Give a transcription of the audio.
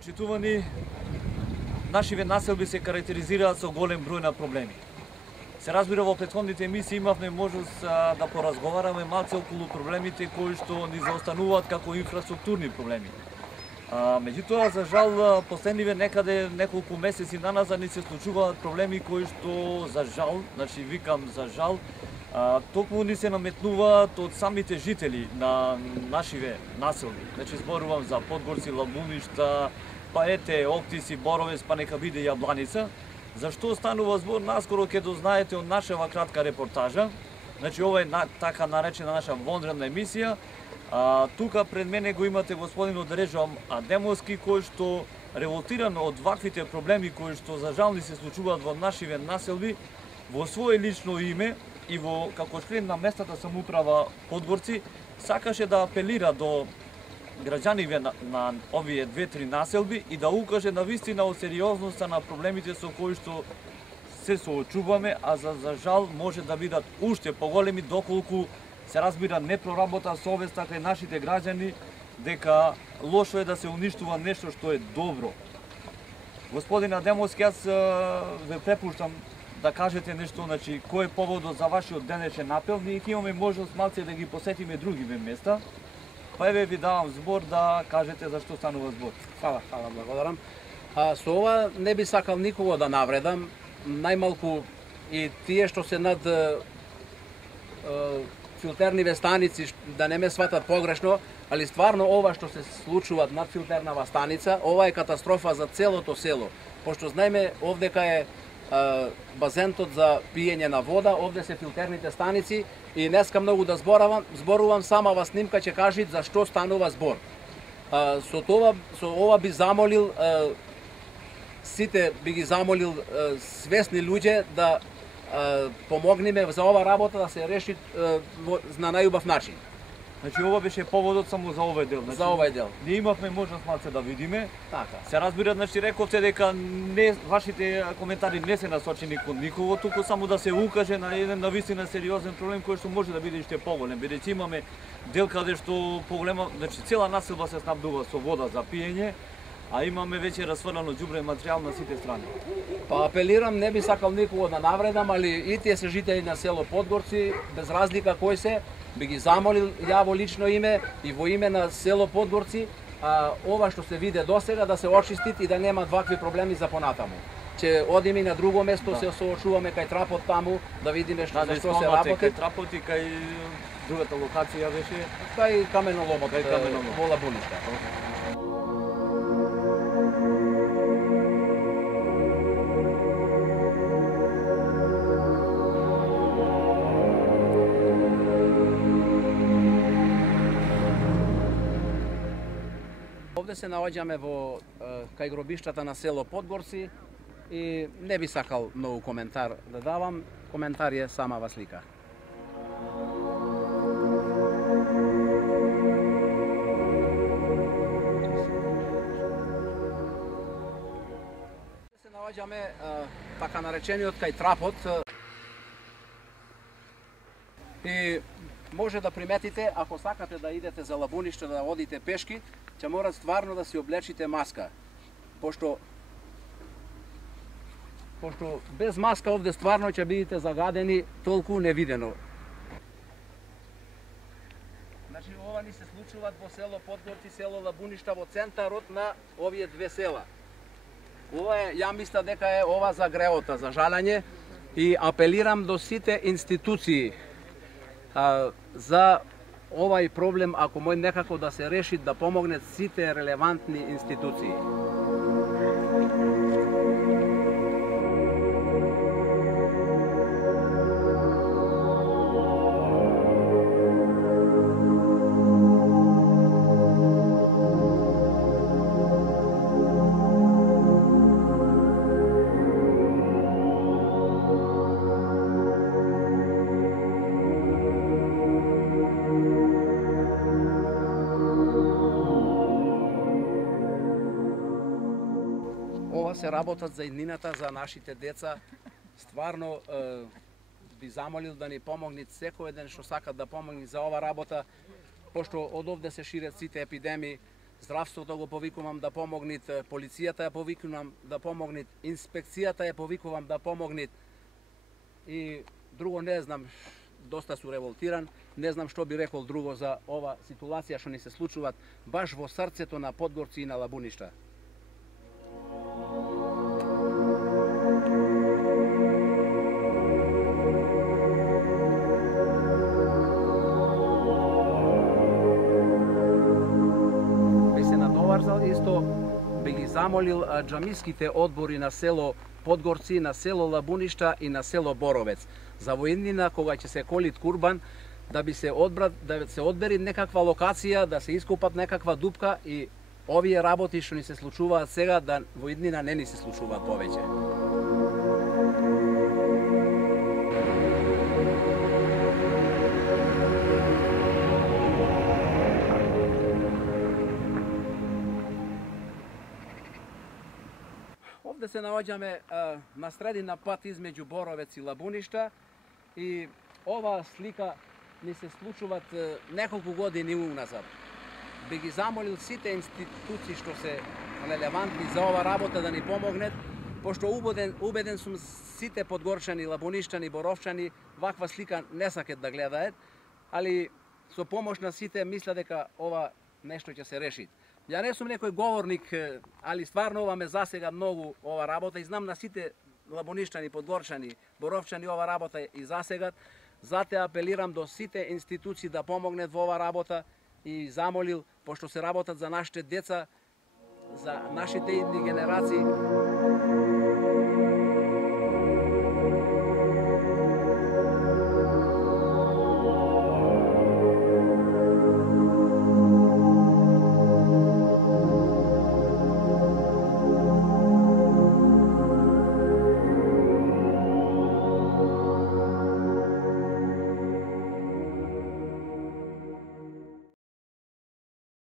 Почитувани, нашиве населби се карактеризираат со голем број на проблеми. Се разбира, во претходните емисии имавме можност да поразговараме малце околу проблемите кои што ни заостануваат како инфраструктурни проблеми. Меѓутоа, за жал, последниве некаде неколку месеци наназад ни се случуваат проблеми кои што, за жал, значи викам за жал, токму ни се наметнуваат од самите жители на нашиве населби. Значи зборувам за Подгорци, Лабуништа, па ете, Октиси, Боровец, па нека биде Јабланица. Зашто станува збор, наскоро ќе дознаете од нашава кратка репортажа. Значи ова е така наречена наша вонредна емисија. Тука пред мене го имате господинот Режо Адемовски, кој што револтиран од ваквите проблеми кои што за жал ни се случуваат во нашиве населби, во свое лично име и во како член на местната самоуправа Подгорци, сакаше да апелира до граѓаниве на овие две-три населби и да укаже на вистина од сериозноста на проблемите со кои што се соочуваме, а за жал може да бидат уште поголеми доколку се разбира не проработа совеста кај нашите граѓани дека лошо е да се уништува нешто што е добро. Господин Адемовски, јас ве препуштам да кажете нешто, значи кој е поводот за вашиот денешен апел. Ние имаме можност малце да ги посетиме другиве места. Па еве ви давам збор да кажете за што станува збор. Фала, благодарам. Со ова не би сакал никого да навредам, најмалку и тие што се над филтерниве станици, да не ме сватат погрешно, али стварно ова што се случуваат над филтернава станица, ова е катастрофа за целото село. Пошто знаеме, овдека е базентот за пиење на вода, овде се филтерните станици и днеска многу да зборувам, самава снимка ќе кажи за што станува збор. Со ова би замолил сите, би ги замолил свесни луѓе да помогнеме за ова работа да се реши на најубав начин. Значи ова беше поводот само за овој дел. Значи, за овој дел. Ние имавме можност малце да видиме. Така. Се разбира, значи рековте дека вашите коментари не се насочени кон никого, туку само да се укаже на еден навистина сериозен проблем кој што може да биде уште поголем. Бидејќи имаме дел каде што поголема, значи цела населба се снабдува со вода за пиење, а имаме веќе расфрлено ѓубре материјал на сите страни. Па апелирам, не би сакал никого да навредам, али и тие се жители на село Подгорци, без разлика кој се, би ги замолил ја во лично име и во име на село Подгорци, ова што се виде досега да се очистит и да нема вакви проблеми за понатаму. Ќе одиме на друго место, се соочуваме кај Трапот таму, да видиме што за што се работи. Кај Трапот и кај другата локација беше кај каменоломот во Лабуништа. Овде се наоѓаме во кај гробиштата на село Подгорци и не би сакал многу коментар да давам, коментар е самава слика. Се наоѓаме така наречениот кај Трапот и може да приметите, ако сакате да идете за Лабуниште, да одите пешки, ќе мора стварно да си облечите маска. Пошто без маска овде стварно ќе бидете загадени толку невидено. Значи ова ни се случуваат во село Подгорци, село Лабуништа, во центарот на овие две села. Ова е, ја мисля дека е ова за греота, за жалење и апелирам до сите институции за овај проблем, ако може некако да се реши, да помогнат сите релевантни институции. Се работат за иднината, за нашите деца. Стварно би замолил да ни помогнат секој ден што сакат да помогнат за ова работа, пошто од овде се шират сите епидемии. здравството го повикувам да помогнит, полицијата ја повикувам да помогнит, инспекцијата ја повикувам да помогнит. И друго не знам, доста су револтиран, не знам што би рекол друго за ова ситуација што ни се случуваат баш во срцето на Подгорци и на Лабуништа. Би се надоварзал исто, би ги замолил џамиските одбори на село Подгорци, на село Лабуништа и на село Боровец. За воеднина, кога ќе се колит курбан, да се одбери некаква локација, да се ископат некаква дупка и овие работи што ни се случуваат сега, да воеднина не ни се случуваат повеќе. Овде се наоѓаме на средина пат измеѓу Боровец и Лабуништа и ова слика ни се случуваат неколку години уназад. Би ги замолил сите институции што се релевантни за ова работа да ни помогнет, пошто убеден сум сите подгорчани, лабуништани, боровчани ваква слика не сакат да гледаат, али со помош на сите мисля дека ова нешто ќе се реши. Ја не сум некој говорник, али стварно ова ме засега многу ова работа и знам на сите лабуништани, подгорчани, боровчани ова работа и засегат. Затоа апелирам до сите институции да помогнат во ова работа и замолил, пошто се работат за нашите деца, за нашите идни генерации,